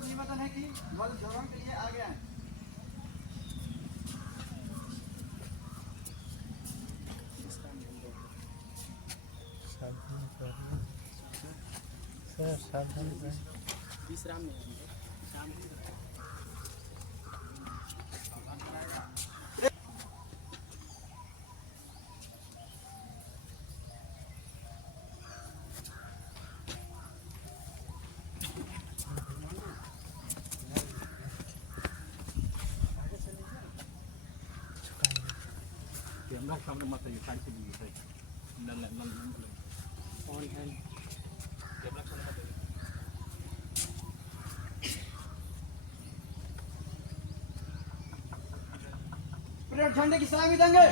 बस निवेदन है कि ध्वजारोहण के लिए आगे आए। विश्राम में शाम कैमरा सामने मत आइए, साइड से लीजिए, साइड नल ऑन है, कैमरा सामने मत आइए। परेड झंडे की सलामी देंगे।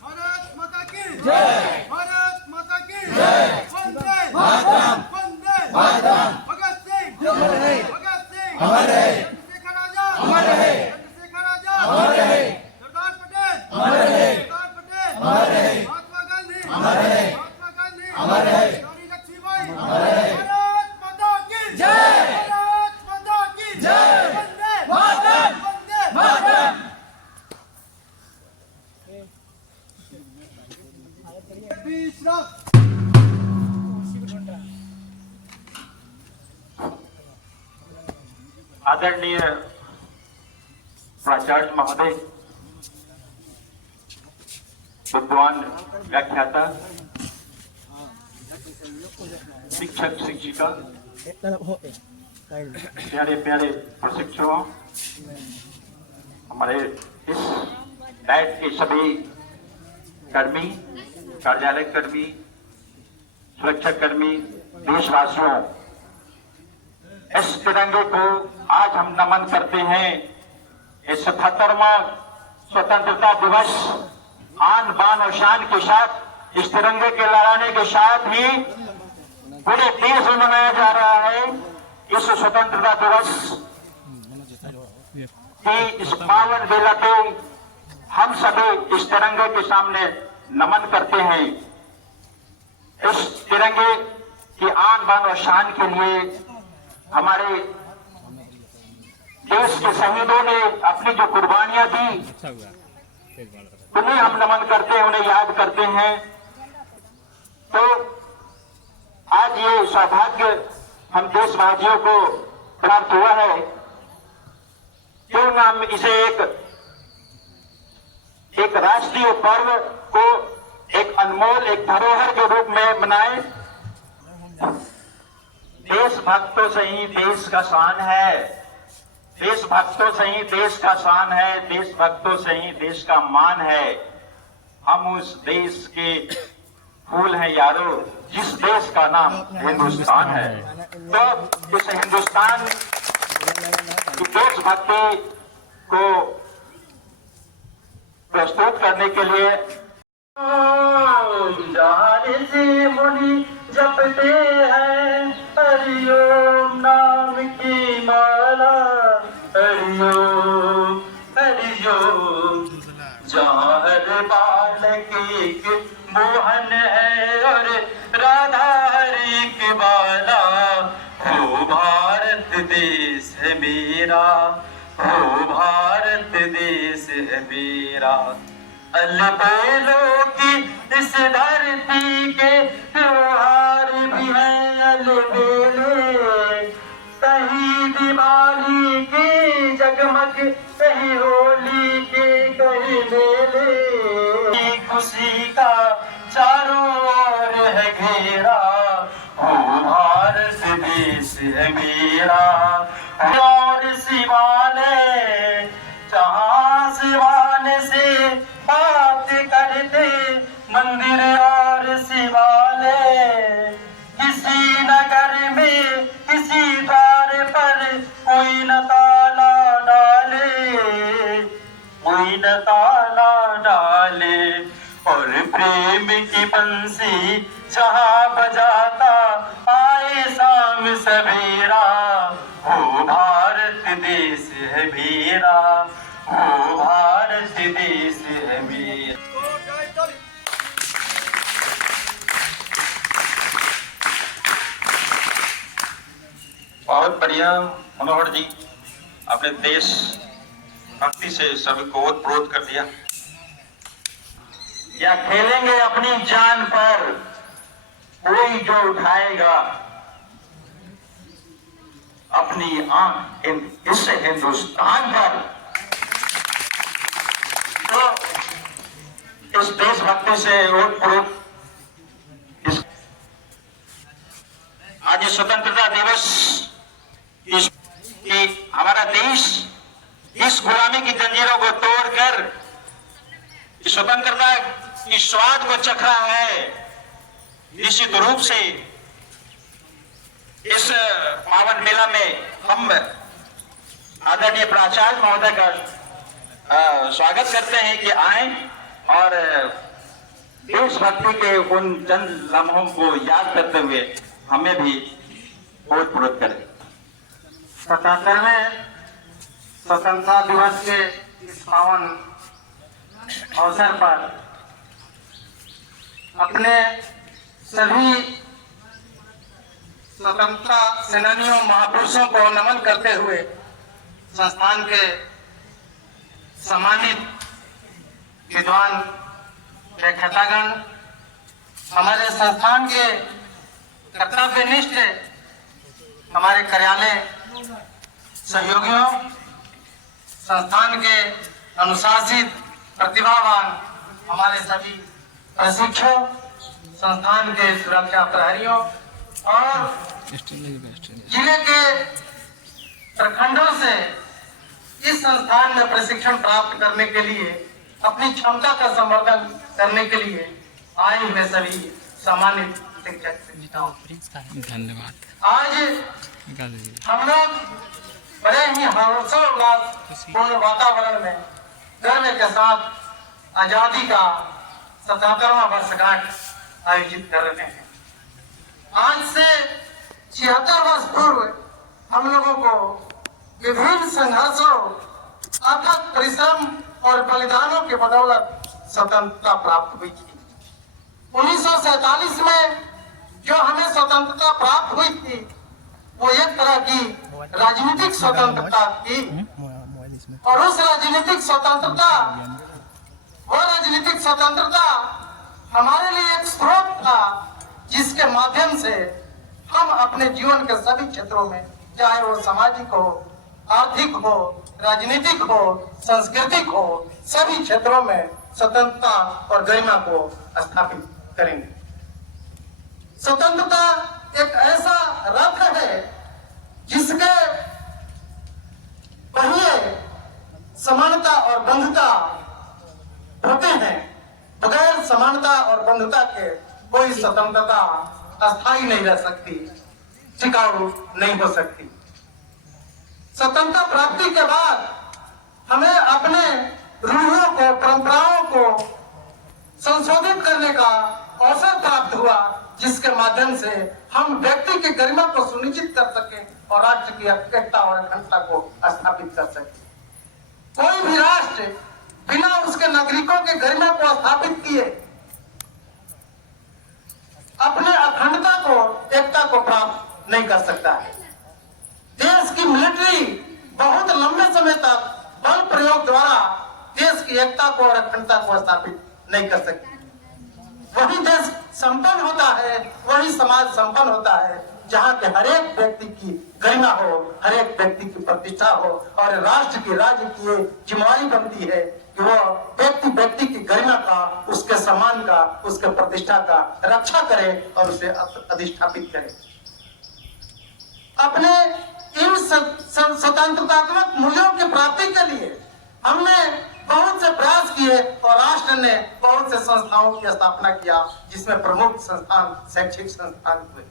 भारत माता की जय। भारत माता की जय। वंदे मातरम। वंदे मातरम। भगत सिंह अमर रहे। भगत सिंह अमर रहे। चंद्रशेखर आजाद अमर रहे। चंद्रशेखर आजाद अमर रहे। सरदार पटेल अमर रहे। सरदार पटेल अमर रहे। महात्मा गांधी अमर रहे। महात्मा गांधी अमर रहे। रानी लक्ष्मीबाई अमर रहे। भारत माता की जय। भारत माता की जय। वंदे मातरम। वंदे मातरम। आदरणीय प्राचार्य महोदय, विद्वान व्याख्याता, शिक्षक शिक्षिका, प्यारे प्यारे प्रशिक्षुओं, हमारे इस डाइट के सभी कर्मी, कार्यालय कर्मी, सुरक्षा कर्मी, देशवासियों, इस तिरंगे को आज हम नमन करते हैं। इस 77वां स्वतंत्रता दिवस आन बान और शान के साथ, इस तिरंगे के लहराने के साथ ही पूरे देश में मनाया जा रहा है। इस स्वतंत्रता दिवस की इस पावन बेला पे हम सभी इस तिरंगे के सामने नमन करते हैं। इस तिरंगे की आन बान और शान के लिए हमारे देश के शहीदों ने अपनी जो कुर्बानियां दी, उन्हें हम नमन करते हैं, उन्हें याद करते हैं। तो आज ये सौभाग्य हम देशवासियों को प्राप्त हुआ है, क्यों ना हम इसे एक राष्ट्रीय पर्व को एक अनमोल, एक धरोहर के रूप में मनाएं। देशभक्तों से ही देश का शान है, देशभक्तों से ही देश का शान है, देशभक्तों से ही देश का मान है। हम उस देश के फूल हैं यारो, जिस देश का नाम हिंदुस्तान है। तो इस हिंदुस्तान की देशभक्ति को प्रस्तुत करने के लिए मुनि जपते हैं हरिओम नाम की माला, हरिओम हरिओम। जहाँ हर बालक एक मोहन है और राधा हरि के बाला। हो भारत देश है मेरा, हो भारत देश है मेरा। अलबेलों की इस धरती के त्योहार भी हैं अलबेले। कहीं दिवाली की जगमग, कहीं होली की, कहीं मेले। खुशी का चारों ओर है घेरा, ओ भारत देश है मेरा। और शिवाने जहाँ शिवाने से बात करते, मंदिर और शिवालय। किसी नगर में किसी द्वार पर कोई न ताला डाले, कोई न ताला डाले। और प्रेम की बंसी जहाँ बजाता आए शाम सवेरा, ओ भारत देश है मेरा, ओ भारत देश है मेरा। बहुत बढ़िया मनोहर जी, आपने देश भक्ति से सभी को ओतप्रोत कर दिया। या खेलेंगे अपनी जान पर, कोई जो उठाएगा अपनी आंख इस हिंदुस्तान पर, तो इस देशभक्ति से ओतप्रोत आज स्वतंत्रता दिवस हमारा देश इस गुलामी की जंजीरों को तोड़कर इस स्वतंत्रता की स्वाद को चख रहा है। निश्चित रूप से इस पावन मेला में हम आदरणीय प्राचार्य महोदय का स्वागत करते हैं कि आए और देशभक्ति के उन चंद लम्हों को याद करते हुए हमें भी ओतप्रोत करें। 77वें स्वतंत्रता दिवस के इस पावन अवसर पर अपने सभी स्वतंत्रता सेनानियों महापुरुषों को नमन करते हुए संस्थान के सम्मानित विद्वान व्याख्यातागण, हमारे संस्थान के कर्तव्यनिष्ठ हमारे कार्यालय सहयोगियों, संस्थान के अनुशासित प्रतिभावान हमारे सभी प्रशिक्षक, संस्थान के सुरक्षा प्रहरियों और जिले के प्रखंडों से इस संस्थान में प्रशिक्षण प्राप्त करने के लिए, अपनी क्षमता का संवर्धन करने के लिए आए हुए सभी सम्मानित शिक्षक शिक्षिकाओं, धन्यवाद। आज हम लोग बड़े ही हर्षोल्लास पूर्ण वातावरण में गर्व के साथ आजादी का 77वां वर्षगांठ आयोजित कर रहे हैं। आज से 76 वर्ष पूर्व हम लोगों को विभिन्न संघर्षों, अथक परिश्रम और बलिदानों के बदौलत स्वतंत्रता प्राप्त हुई थी। 1947 में जो हमें स्वतंत्रता प्राप्त हुई थी वो एक तरह की राजनीतिक स्वतंत्रता थी, और उस राजनीतिक स्वतंत्रता, वो राजनीतिक स्वतंत्रता हमारे लिए एक स्रोत था जिसके माध्यम से हम अपने जीवन के सभी क्षेत्रों में, चाहे वो सामाजिक हो, आर्थिक हो, राजनीतिक हो, सांस्कृतिक हो, सभी क्षेत्रों में स्वतंत्रता और गरिमा को स्थापित करेंगे। स्वतंत्रता एक ऐसा रथ है जिसके पहिए समानता और बंधुता होते हैं। बगैर समानता और बंधुता के कोई स्वतंत्रता अस्थायी नहीं रह सकती, टिकाऊ नहीं हो सकती। स्वतंत्रता प्राप्ति के बाद हमें अपने रूढ़ियों को, परंपराओं को संशोधित करने का अवसर प्राप्त हुआ, जिसके माध्यम से हम व्यक्ति की गरिमा को सुनिश्चित कर सके और राष्ट्र की एकता और अखंडता को स्थापित कर सके। कोई भी राष्ट्र बिना उसके नागरिकों के गरिमा को स्थापित किए अपने अखंडता को, एकता को प्राप्त नहीं कर सकता है। देश की मिलिट्री बहुत लंबे समय तक बल प्रयोग द्वारा देश की एकता को और अखंडता को स्थापित नहीं कर सकती। वही देश संपन्न होता है, वही समाज संपन्न होता है, जहाँ के हर एक व्यक्ति की गरिमा हो, हर एक व्यक्ति की प्रतिष्ठा हो, और राष्ट्र की, राज्य की ये जिम्मेवारी बनती है कि वो व्यक्ति की गरिमा का, उसके सम्मान का, उसके प्रतिष्ठा का रक्षा करे और उसे अधिष्ठापित करे। अपने इन स्वतंत्रतात्मक मूल्यों की प्राप्ति के लिए हमने बहुत से प्रयास किए और राष्ट्र ने बहुत से संस्थाओं की स्थापना किया, जिसमें प्रमुख संस्थान शैक्षिक संस्थान हुए।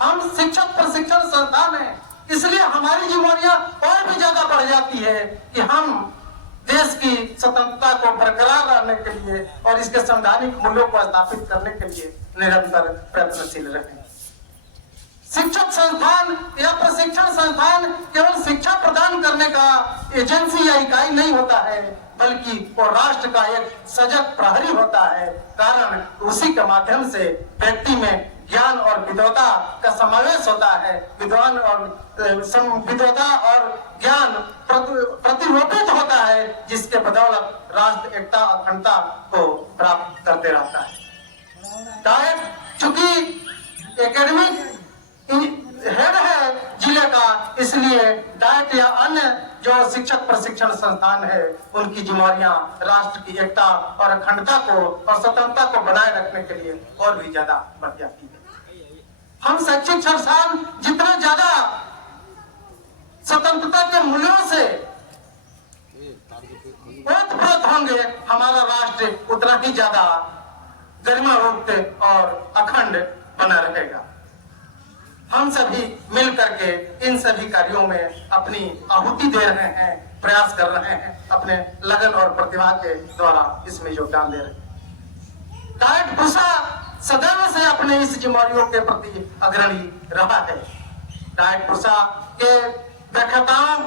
हम शिक्षक प्रशिक्षण संस्थान है, इसलिए हमारी जिम्मेदारियां और भी ज्यादा बढ़ जाती है कि हम देश की स्वतंत्रता को बरकरार रखने के लिए और इसके संवैधानिक मूल्यों को स्थापित करने के लिए निरंतर प्रयत्नशील रहे। शिक्षक संस्थान या प्रशिक्षण संस्थान केवल शिक्षा प्रदान करने का एजेंसी या इकाई नहीं होता है, बल्कि वो राष्ट्र का एक सजग प्रहरी होता है। कारण उसी के माध्यम से व्यक्ति में ज्ञान और विद्वता का समावेश होता है। विद्वता और ज्ञान प्रतिरूपित होता है, जिसके बदौलत राष्ट्र एकता अखंडता को प्राप्त करते रहता है। डायट चूंकि एकेडमिक हेड है जिले का, इसलिए डायट या अन्य जो शिक्षक प्रशिक्षण संस्थान है, उनकी जिम्मेदारियां राष्ट्र की एकता और अखंडता को और स्वतंत्रता को बनाए रखने के लिए और भी ज्यादा बढ़ जाती है। हम शैक्षिक संस्थान जितना ज्यादा स्वतंत्रता के मूल्यों से ओतप्रोत होंगे, हमारा राष्ट्र उतना ही ज्यादा गरिमा युक्त और अखंड बना रहेगा। हम सभी मिल करके इन सभी कार्यों में अपनी आहुति दे रहे हैं, प्रयास कर रहे हैं, अपने लगन और प्रतिभा के द्वारा इसमें योगदान दे रहे हैं। डायट पुसा सदैव से अपने इस जिम्मेदारियों के प्रति अग्रणी रहा है। डायट पुसा के व्याख्याताओं,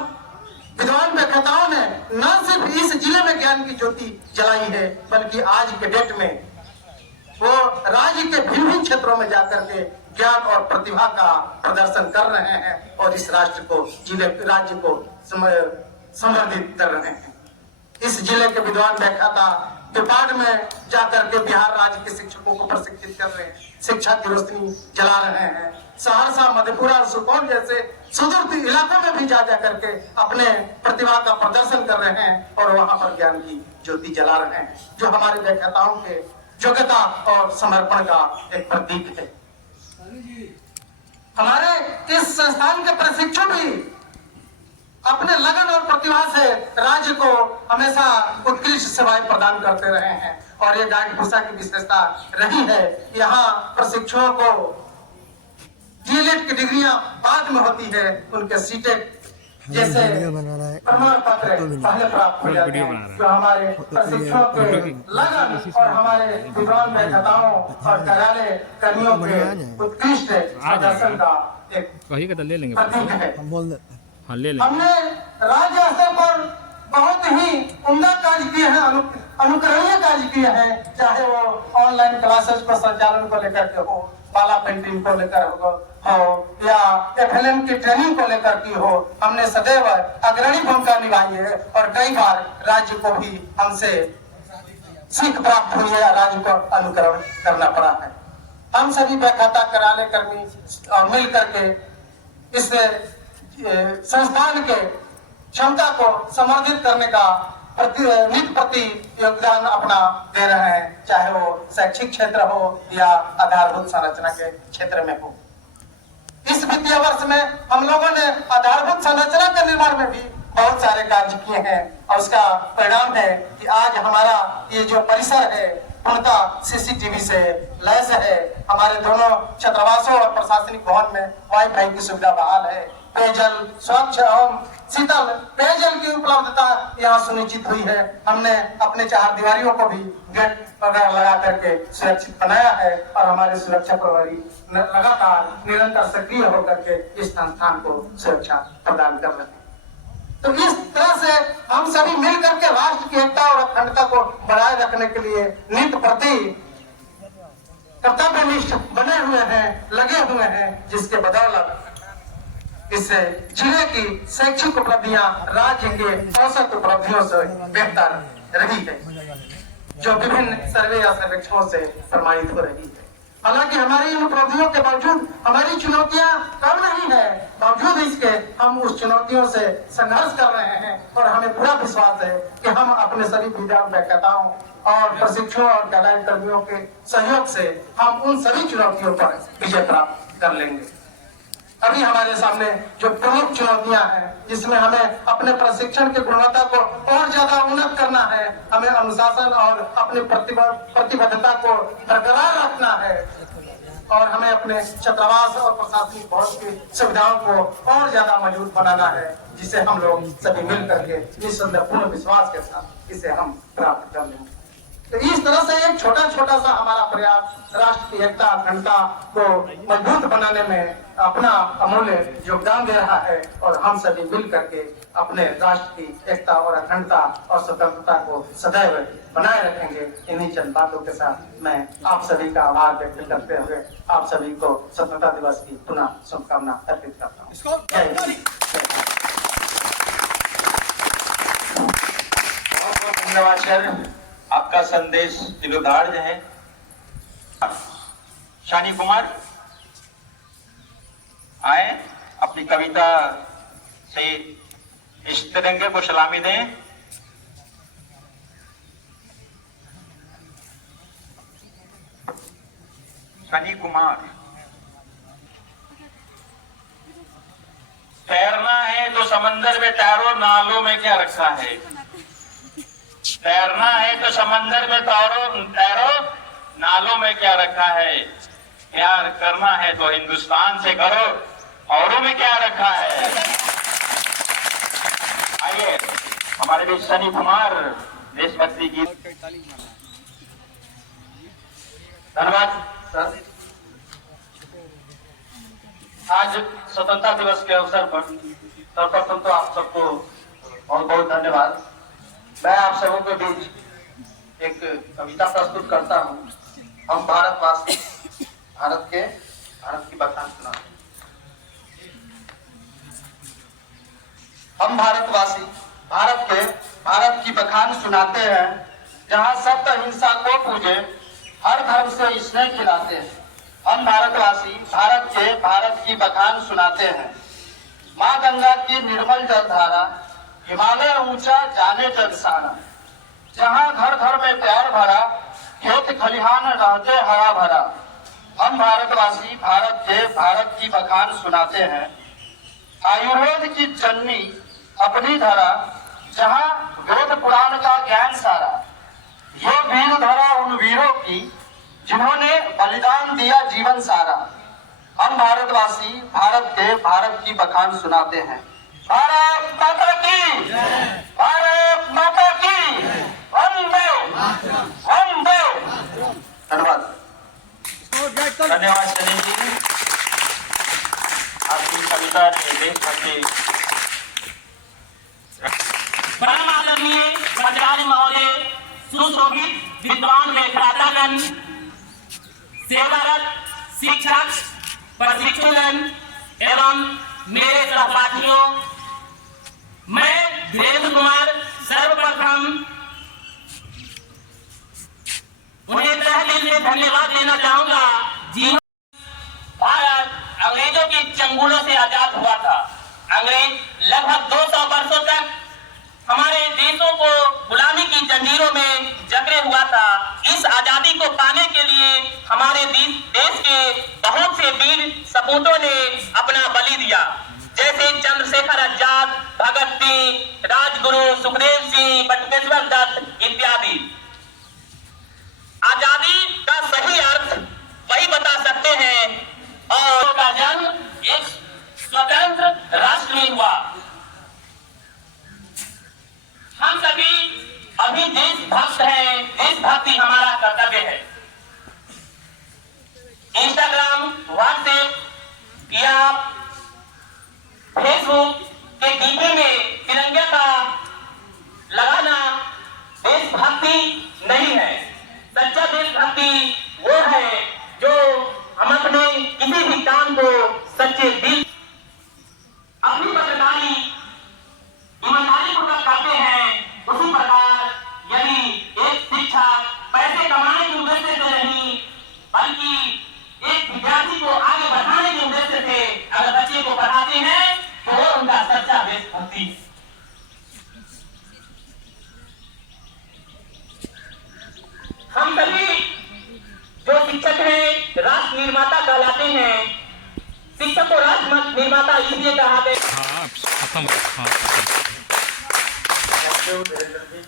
विद्वान व्याख्याताओं ने न सिर्फ इस जिले में ज्ञान की ज्योति जलाई है, बल्कि आज के डेट में वो राज्य के भिन्न क्षेत्रों में जाकर के ज्ञान और प्रतिभा का प्रदर्शन कर रहे हैं और इस राष्ट्र को, जिले राज्य को संवर्धित कर रहे हैं। इस जिले के विद्वान व्याख्याता डिपार्ट में जाकर के बिहार राज्य के शिक्षकों को प्रशिक्षित कर रहे हैं, शिक्षा की रोशनी जला रहे हैं। सहरसा, मधेपुरा, सुपौल जैसे सुदूर इलाकों में भी जा करके अपने प्रतिभा का प्रदर्शन कर रहे हैं और वहां पर ज्ञान की ज्योति जला रहे हैं, जो हमारे व्याख्याताओं के योग्यता और समर्पण का एक प्रतीक है। हमारे इस संस्थान के प्रशिक्षु भी अपने लगन और प्रतिभा से राज्य को हमेशा उत्कृष्ट सेवाएं प्रदान करते रहे हैं और ये डायट पुसा की विशेषता रही है। यहाँ प्रशिक्षुओं को डीएलएड की डिग्रियां बाद में होती है, उनके सीटेट जैसे प्रमाण पत्र पहले प्राप्त हो जाते हैं, जो हमारे प्रशिक्षुओं के लगन और हमारे विद्वान व्याख्याताओं और कार्यालय कर्मियों के उत्कृष्ट प्रदर्शन का एक प्रतीक है। हाँ, ले लें। हमने राज्य स्तर पर बहुत ही उम्दा कार्य किए हैं, अनुकरणीय कार्य किए हैं, चाहे वो ऑनलाइन क्लासेस को संचालन को लेकर के हो, माला पेंटिंग को लेकर हो या FLM की ट्रेनिंग को लेकर की हो। हमने सदैव अग्रणी भूमिका निभाई है और कई बार राज्य को भी हमसे सीख प्राप्त हुई है, राज्य को अनुकरण करना पड़ा है। हम सभी व्याख्याता कार्यालय कर्मी मिल करके इस संस्थान के क्षमता को समर्थित करने का प्रति योगदान अपना दे रहे हैं, चाहे वो शैक्षिक क्षेत्र हो या आधारभूत संरचना के क्षेत्र में हो। इस वित्तीय वर्ष में हम लोगों ने आधारभूत संरचना के निर्माण में भी बहुत सारे कार्य किए हैं और उसका परिणाम है कि आज हमारा ये जो परिसर है पूर्णतः CCTV से लैस है। हमारे दोनों छात्रावासों और प्रशासनिक भवन में वाईफाई की सुविधा बहाल है। पेयजल, स्वच्छ एवं शीतल पेयजल की उपलब्धता यहाँ सुनिश्चित हुई है। हमने अपने चार दीवारियों को भी गेट वगैरह लगा करके सुरक्षित बनाया है और हमारे सुरक्षा प्रभारी लगातार निरंतर सक्रिय होकर के इस संस्थान को सुरक्षा प्रदान कर रहे हैं। तो इस तरह से हम सभी मिल करके राष्ट्र की एकता और अखंडता को बनाए रखने के लिए नित्य प्रति कर्तव्यनिष्ठ बने हुए हैं, लगे हुए हैं, जिसके बदौलत इस जिले की शैक्षिक उपलब्धियां राज्य के औसत उपलब्धियों से बेहतर रही है। जो विभिन्न सर्वे या सर्वेक्षणों से प्रमाणित हो रही है। हालांकि हमारी इन उपलब्धियों के बावजूद हमारी चुनौतियां कम नहीं है, बावजूद इसके हम उस चुनौतियों से संघर्ष कर रहे हैं और हमें पूरा विश्वास है कि हम अपने सभी व्याख्याताओं और प्रशिक्षुओं और गाइड कर्मियों के सहयोग से हम उन सभी चुनौतियों पर विजय प्राप्त कर लेंगे। अभी हमारे सामने जो प्रमुख चुनौतियां हैं, जिसमें हमें अपने प्रशिक्षण की गुणवत्ता को और ज्यादा उन्नत करना है, हमें अनुशासन और अपनी प्रतिबद्धता को बरकरार रखना है और हमें अपने छात्रावास और प्रशासनिक भवन की सुविधाओं को और ज्यादा मजबूत बनाना है, जिसे हम लोग सभी मिल करके निस्संदेह पूर्ण विश्वास के साथ इसे हम प्राप्त कर लेंगे। तो इस तरह से एक छोटा छोटा सा हमारा प्रयास राष्ट्र की एकता अखंडता को मजबूत बनाने में अपना अमूल्य योगदान दे रहा है और हम सभी मिल करके अपने राष्ट्र की एकता और अखंडता और स्वतंत्रता को सदैव बनाए रखेंगे। इन्हीं चंद बातों के साथ मैं आप सभी का आभार व्यक्त करते हुए आप सभी को स्वतंत्रता दिवस की पुनः शुभकामना अर्पित करता हूँ। धन्यवाद सर, आपका संदेश दिलोधार्य है। शानी कुमार आए, अपनी कविता से इस तिरंगे को सलामी दें। शानी कुमार, तैरना है तो समंदर में तैरो, नालों में क्या रखा है। तैरना है तो समंदर में तैरो, नालों में क्या रखा है। प्यार करना है तो हिंदुस्तान से करो, औरों में क्या रखा है। आइए हमारे बीच शनि कुमार देशभक्ति गीत। धन्यवाद सर। आज स्वतंत्रता दिवस के अवसर पर सर्वप्रथम तो आप सबको बहुत बहुत धन्यवाद। मैं आप सबों के बीच एक कविता प्रस्तुत करता हूँ। हम भारतवासी, भारत की बखान सुना। हम भारतवासी भारत की बखान सुनाते हैं, जहाँ सत्य अहिंसा को पूजे, हर धर्म से स्नेह खिलाते हैं। हम भारतवासी भारत की बखान सुनाते हैं। माँ गंगा की निर्मल जलधारा, हिमालय ऊंचा जाने जग सारा, जहाँ घर घर में प्यार भरा, खेत खलिहान रहते हरा भरा। हम भारतवासी भारत की बखान सुनाते हैं। आयुर्वेद की जननी अपनी धरा, जहाँ वेद पुराण का ज्ञान सारा। ये वीर धरा उन वीरों की, जिन्होंने बलिदान दिया जीवन सारा। हम भारतवासी भारत की बखान सुनाते हैं। भारत माता की, भारत माता की, वंदे वंदे। धन्यवाद। धन्यवाद शनि जी, आपकी कविता ने देशभक्ति। परम आदरणीय प्राचार्य महोदय, सुशोभित विद्वान व्याख्यातागण, सेवारत शिक्षक, प्रशिक्षुगण एवं मेरे सहपाठियों, मैं धीरेन्द्र कुमार सर्वप्रथम उन्हें तहे दिल से धन्यवाद देना चाहूंगा। भारत अंग्रेजों के चंगुलों से आजाद हुआ था। अंग्रेज लगभग 200 वर्षों तक हमारे देशों को गुलामी की जंजीरों में जकड़े हुआ था। इस आजादी को पाने के लिए हमारे देश के बहुत से वीर सपूतों ने अपना बलि दिया, जैसे चंद्रशेखर आजाद, भगत सिंह, राजगुरु, सुखदेव सिंह, बटुकेश्वर दत्त इत्यादि। आजादी का सही अर्थ वही बता सकते हैं और का जन्म एक स्वतंत्र राष्ट्र में हुआ। हम सभी अभी देशभक्त हैं, देशभक्ति हमारा कर्तव्य है। इंस्टाग्राम, व्हाट्सएप या फेसबुक के डीपी में तिरंगे का लगाना देशभक्ति नहीं है। सच्चा देशभक्ति वो है जो हम अपने किसी भी काम को सच्चे दिल, अपनी पत्रकारी ईमानदारी पूर्वक करते हैं। उसी प्रकार यदि एक शिक्षक देशों को राष्ट्र निर्माता इसलिए कहा गया। हाँ खत्म। हाँ थैंक यू धीरेन्द्र जी।